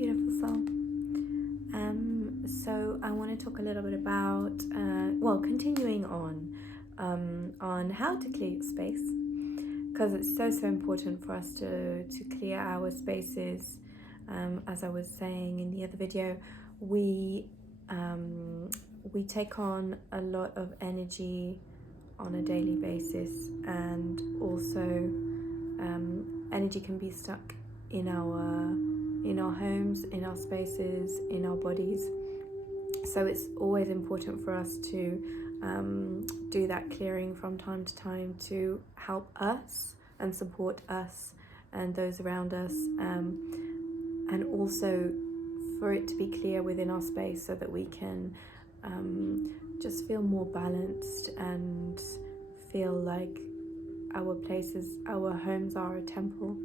beautiful soul. So I want to talk a little bit about, continuing on how to clear your space, because it's so important for us to clear our spaces. As I was saying in the other video, we take on a lot of energy on a daily basis, and also energy can be stuck in our homes, in our spaces, in our bodies. So it's always important for us to do that clearing from time to time to help us and support us and those around us, and also for it to be clear within our space so that we can just feel more balanced and feel like our homes are a temple,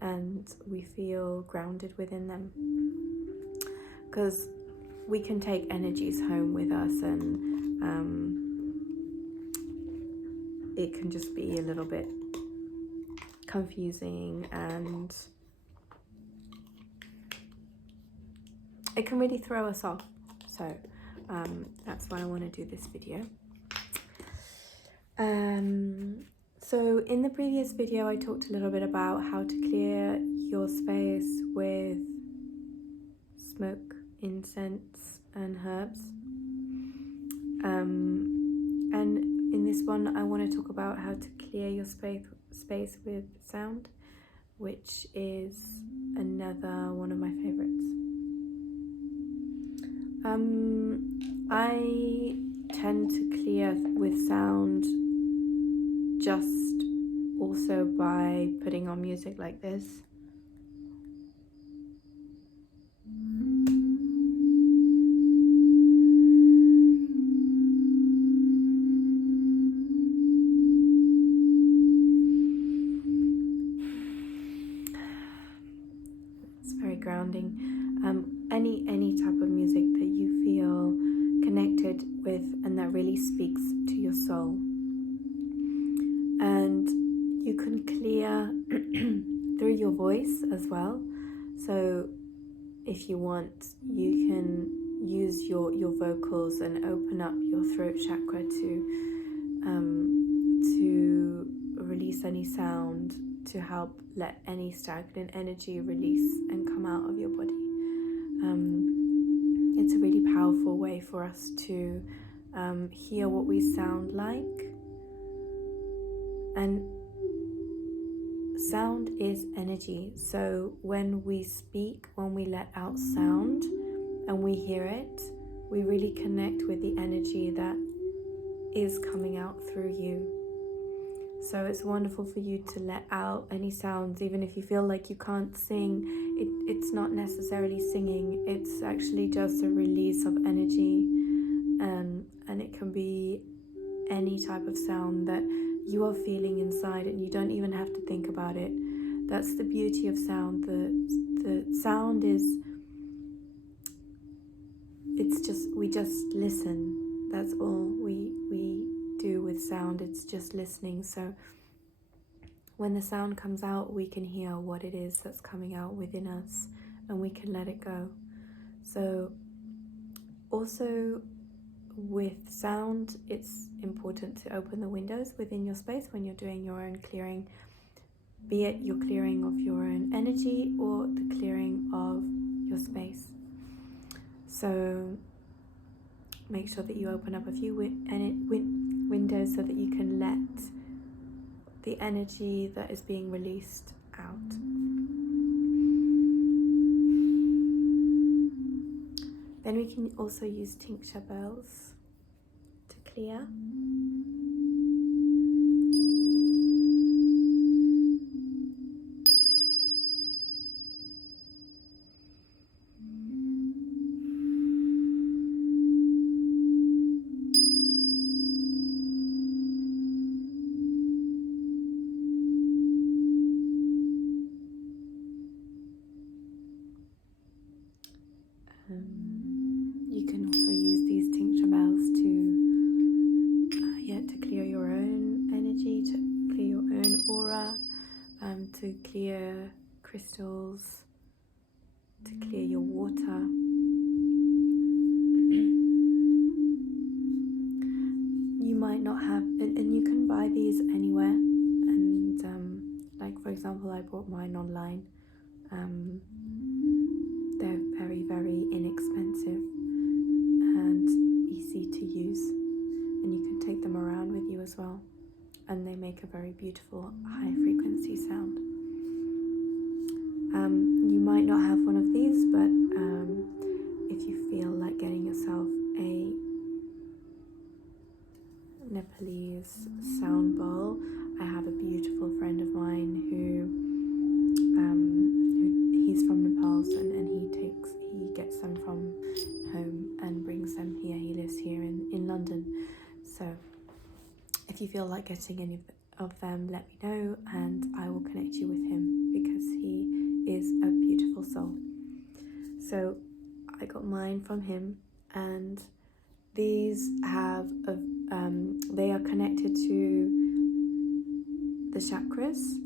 and we feel grounded within them. Because we can take energies home with us, and it can just be a little bit confusing, and it can really throw us off. So that's why I want to do this video. So in the previous video I talked a little bit about how to clear your space with smoke, incense and herbs, and in this one I want to talk about how to clear your space with sound, which is another one of my favorites. I tend to clear with sound just also by putting on music like this. It's very grounding. Any type of music that you feel connected with and that really speaks to your soul. And you can clear through your voice as well. So if you want, you can use your vocals and open up your throat chakra to release any sound, to help let any stagnant energy release and come out of your body. It's a really powerful way for us to hear what we sound like. And sound is energy. So when we speak, when we let out sound and we hear it, we really connect with the energy that is coming out through you. So it's wonderful for you to let out any sounds, even if you feel like you can't sing. It's not necessarily singing, it's actually just a release of energy, and it can be any type of sound that you are feeling inside, and you don't even have to think about it. That's the beauty of sound. The sound is, we just listen. That's all we do with sound. It's just listening. So when the sound comes out, we can hear what it is that's coming out within us, and we can let it go. So also with sound, it's important to open the windows within your space when you're doing your own clearing, be it your clearing of your own energy or the clearing of your space. So make sure that you open up a few windows so that you can let the energy that is being released out. Then we can also use tincture bells to clear. You can also use these tincture bells to clear your own energy, to clear your own aura, to clear crystals, to clear your water. You might not have, and you can buy these anywhere. And like for example, I bought mine online. They're very, very inexpensive and easy to use, and you can take them around with you as well. And they make a very beautiful high frequency sound. You might not have one of these, but if you feel like getting yourself a Nepalese sound bowl, I have a beautiful friend of mine who he's from Nepal, and he gets them from home and brings them here. He lives here in London, so if you feel like getting any of them, let me know and I will connect you with him, because he is a beautiful soul. So I got mine from him, and these have they are connected to the chakras.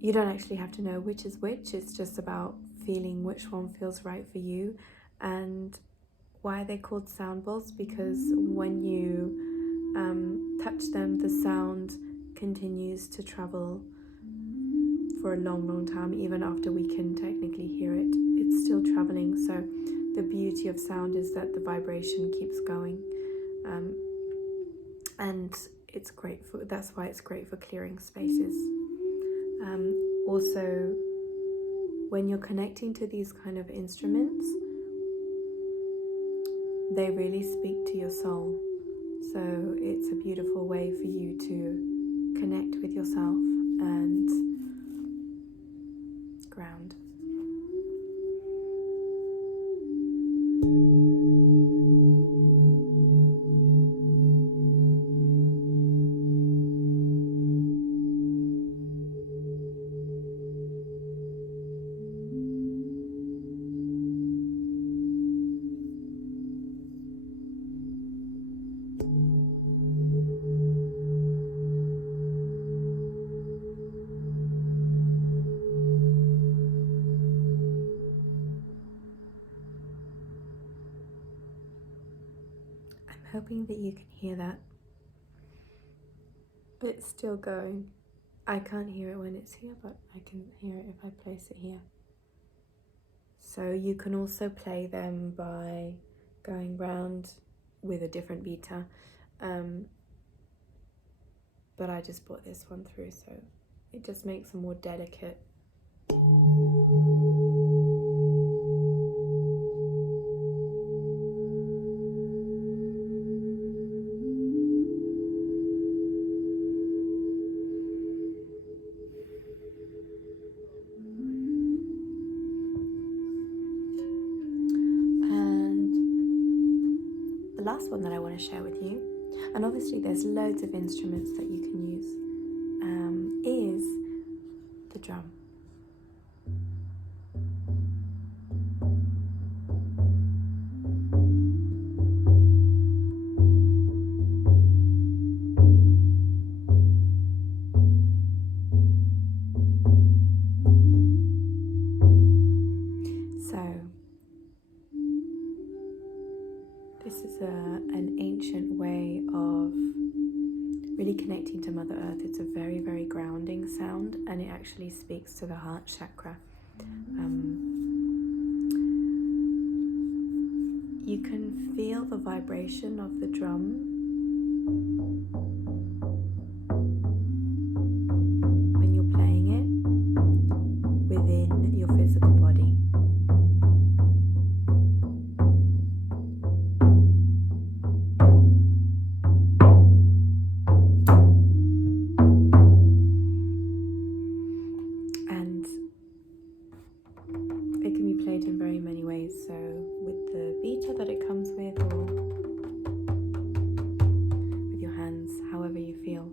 You don't actually have to know which is which, it's just about feeling which one feels right for you. And why are they called sound bowls? Because when you touch them, the sound continues to travel for a long, long time. Even after we can technically hear it, it's still traveling. So the beauty of sound is that the vibration keeps going, and it's great for, that's why it's great for clearing spaces. Also, when you're connecting to these kind of instruments, they really speak to your soul. So it's a beautiful way for you to connect with yourself and ground. Hoping that you can hear that, but it's still going. I can't hear it when it's here, but I can hear it if I place it here. So you can also play them by going round with a different beater, but I just brought this one through, so it just makes a more delicate. Last one that I want to share with you, and obviously there's loads of instruments that you can use, is the drum. This is an ancient way of really connecting to Mother Earth. It's a very, very grounding sound, and it actually speaks to the heart chakra. You can feel the vibration of the drum when you're playing it within your physical body. In very many ways, so with the beater that it comes with, or with your hands, however you feel.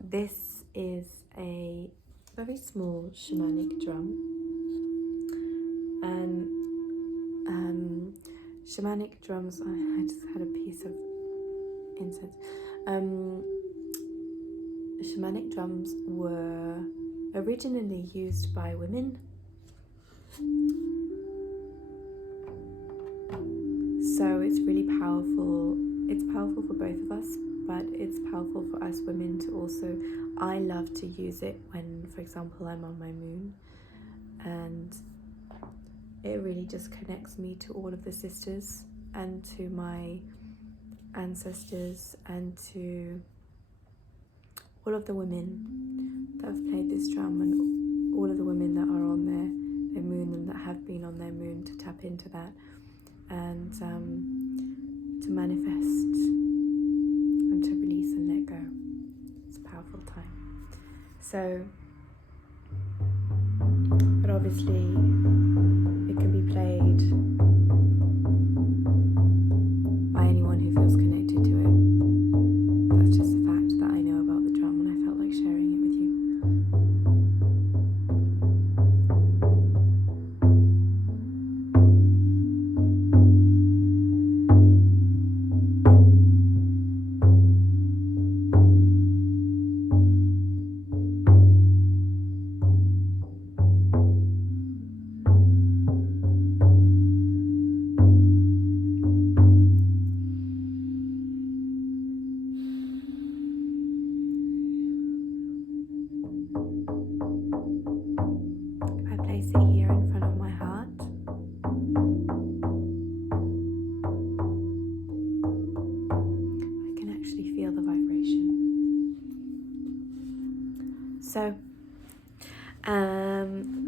This is a very small shamanic drum, and shamanic drums, I just had a piece of incense. Shamanic drums were originally used by women. So it's really powerful. It's powerful for both of us, but it's powerful for us women to also, I love to use it when, for example, I'm on my moon, and it really just connects me to all of the sisters and to my ancestors and to all of the women that have played this drum and all of the women that are on their moon and that have been on their moon, to tap into that and to manifest and to release and let go. It's a powerful time. So, but obviously it can be played by anyone who feels connected to it. That's just a fact that I know about the drum, and I felt like sharing it with you. Place it here in front of my heart. I can actually feel the vibration. So,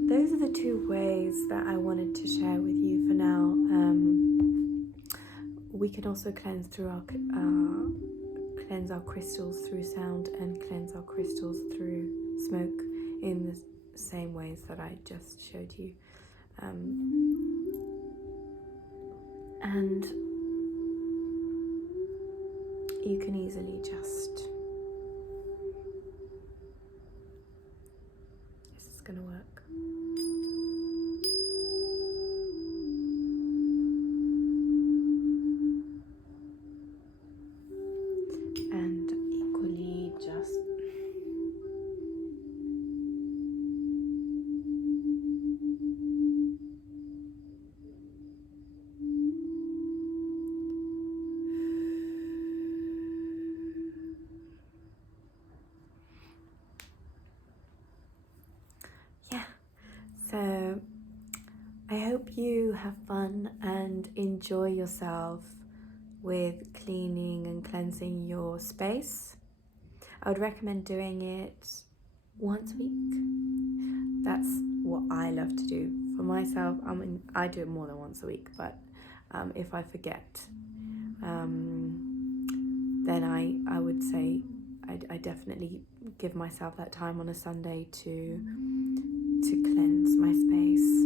those are the two ways that I wanted to share with you for now. We can also cleanse through cleanse our crystals through sound and cleanse our crystals through smoke in the same ways that I just showed you, and you can easily just, this is going to work. And equally just so I hope you have fun and enjoy yourself with cleaning and cleansing your space. I would recommend doing it once a week. That's what I love to do for myself. I mean, I do it more than once a week, but if I forget, then I would say I definitely give myself that time on a Sunday to cleanse my space.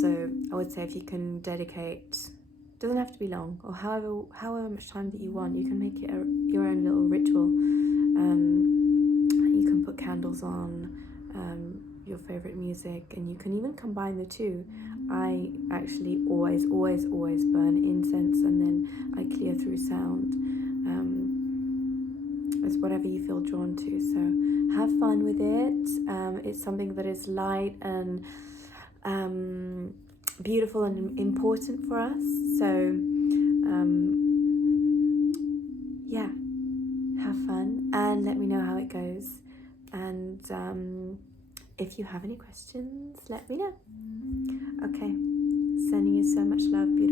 So I would say if you can dedicate, doesn't have to be long, or however much time that you want, you can make it your own little ritual. You can put candles on, your favorite music, and you can even combine the two. I actually always burn incense, and then I clear through sound. It's whatever you feel drawn to, so have fun with it. It's something that is light and beautiful and important for us, so yeah, have fun and let me know how it goes, and if you have any questions, let me know. Okay, sending you so much love, beautiful.